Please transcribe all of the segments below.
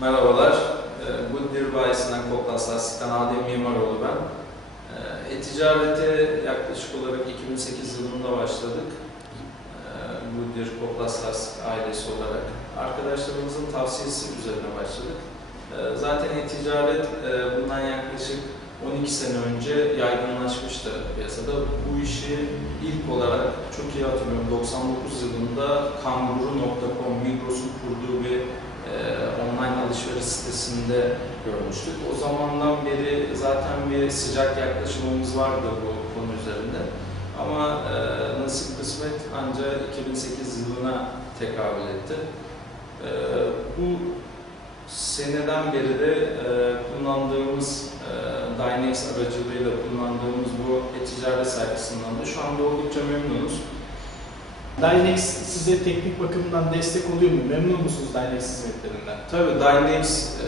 Merhabalar, Ee, Goodyear bayisinden Koklas Lastik'ten Adem Mimaroğlu ben. Ee, E-ticarete yaklaşık olarak 2008 yılında başladık. Ee, Goodyear Koklas Lastik ailesi olarak. Arkadaşlarımızın tavsiyesi üzerine başladık. Zaten e-ticaret e, bundan yaklaşık 12 sene önce yaygınlaşmıştı piyasada. Bu işi ilk olarak çok iyi hatırlıyorum 99 yılında kanguru.com Migros'un kurduğu bir e, online alışveriş sitesinde görmüştük. O zamandan beri zaten bir sıcak yaklaşımımız vardı bu konu üzerinde. Ama e, nasip kısmet ancak 2008 yılına tekabül etti. E, bu seneden beri de e, kullandığımız e, Dynex aracılığıyla kullandığımız bu e-ticaret sayfasından da şu anda oldukça memnunuz. Dynex size teknik bakımdan destek oluyor mu? Memnun musunuz Dynex hizmetlerinden? Tabii Dynex e,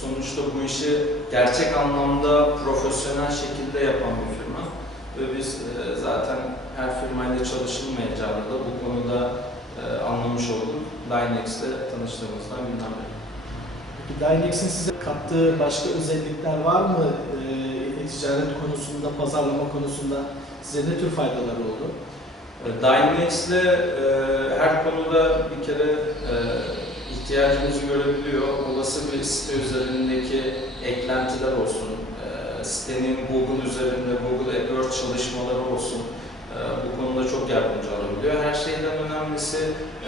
sonuçta bu işi gerçek anlamda profesyonel şekilde yapan bir firma. Ve biz e, zaten her firmayla çalışılmayacağını da bu konuda e, anlamış olduk. Dynex'le tanıştığımızdan günden beri. Dynex'in size kattığı başka özellikler var mı? Ee, ticaret konusunda, pazarlama konusunda size ne tür faydaları oldu? E, Dynex'le e, her konuda bir kere e, ihtiyacımızı görebiliyor. Olası bir site üzerindeki eklentiler olsun, e, sitenin Google üzerinde Google AdWords çalışmaları olsun. e, bu konuda çok yardımcı olabiliyor. Her şeyden önemlisi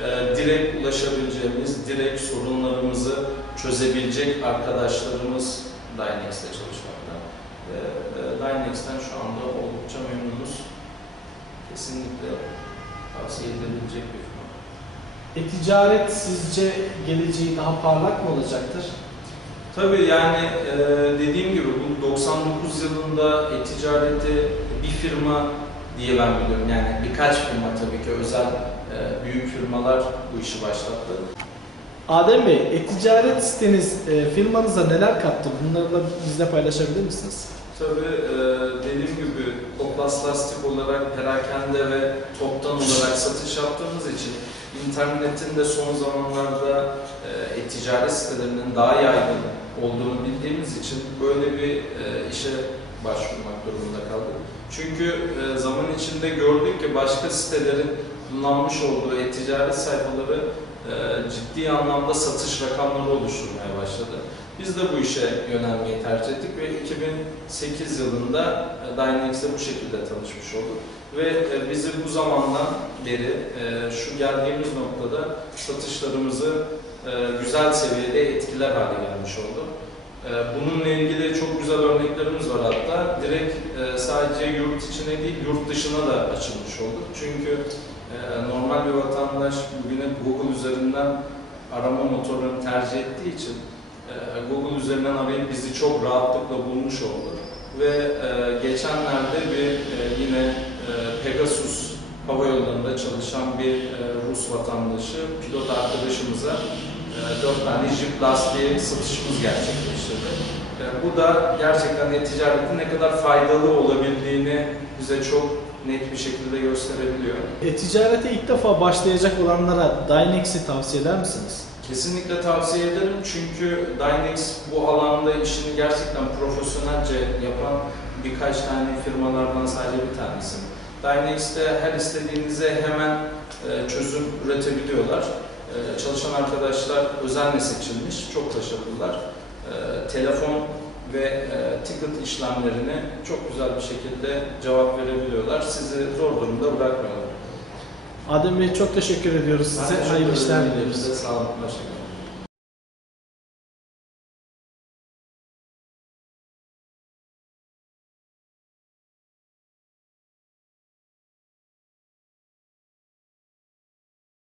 e, direkt ulaşabileceğimiz, direkt sorunlarımızı çözebilecek arkadaşlarımız Dynex'le çalışmakta. Ve e, Dynex'ten şu anda oldukça memnunuz kesinlikle tavsiye edilebilecek bir firma. E-ticaret sizce geleceği daha parlak mı olacaktır? Tabii yani e, dediğim gibi bu 99 yılında e-ticareti bir firma diye ben biliyorum. Yani birkaç firma tabii ki özel e, büyük firmalar bu işi başlattı. Adem Bey, e-ticaret siteniz e, firmanıza neler kattı? Bunları da bizle paylaşabilir misiniz? Tabii e, dediğim gibi Koklas Lastik olarak perakende ve toptan olarak satış yaptığımız için internetin de son zamanlarda e, e-ticaret sitelerinin daha yaygın olduğunu bildiğimiz için böyle bir e, işe başvurmak durumunda kaldık. Çünkü e, zaman içinde gördük ki başka sitelerin kullanmış olduğu e-ticaret sayfaları e, ciddi anlamda satış rakamları oluşturmaya başladı. Biz de bu işe yönelmeyi tercih ettik ve 2008 yılında e, Dynex'le bu şekilde tanışmış olduk. Ve e, bizi bu zamandan beri e, şu geldiğimiz noktada satışlarımızı güzel seviyede etkiler hale gelmiş oldu. Bununla ilgili çok güzel örneklerimiz var hatta. Direkt sadece yurt içine değil yurt dışına da açılmış olduk. Çünkü normal bir vatandaş bugün hep Google üzerinden arama motorunu tercih ettiği için Google üzerinden arayıp bizi çok rahatlıkla bulmuş oldu. Ve e, geçenlerde bir e, yine e, Pegasus hava yollarında çalışan bir Rus vatandaşı pilot arkadaşımıza 4 tane jip lastiği satışımız gerçekleştirdi. Bu da gerçekten e-ticaretin ne kadar faydalı olabildiğini bize çok net bir şekilde gösterebiliyor. E-ticarete ilk defa başlayacak olanlara Dynex'i tavsiye eder misiniz? Kesinlikle tavsiye ederim çünkü Dynex bu alanda işini gerçekten profesyonelce yapan birkaç tane firmalardan sadece bir tanesi. Dynex'te her istediğinize hemen e, çözüm üretebiliyorlar. E, Çalışan arkadaşlar özenle seçilmiş, çok başarılılar. E, Telefon ve ticket işlemlerine çok güzel bir şekilde cevap verebiliyorlar. Sizi zor durumda bırakmıyorlar. Adem Bey çok teşekkür ediyoruz. Size Ben hayırlı teşekkür işler diliyoruz. Size sağlık, başarılar.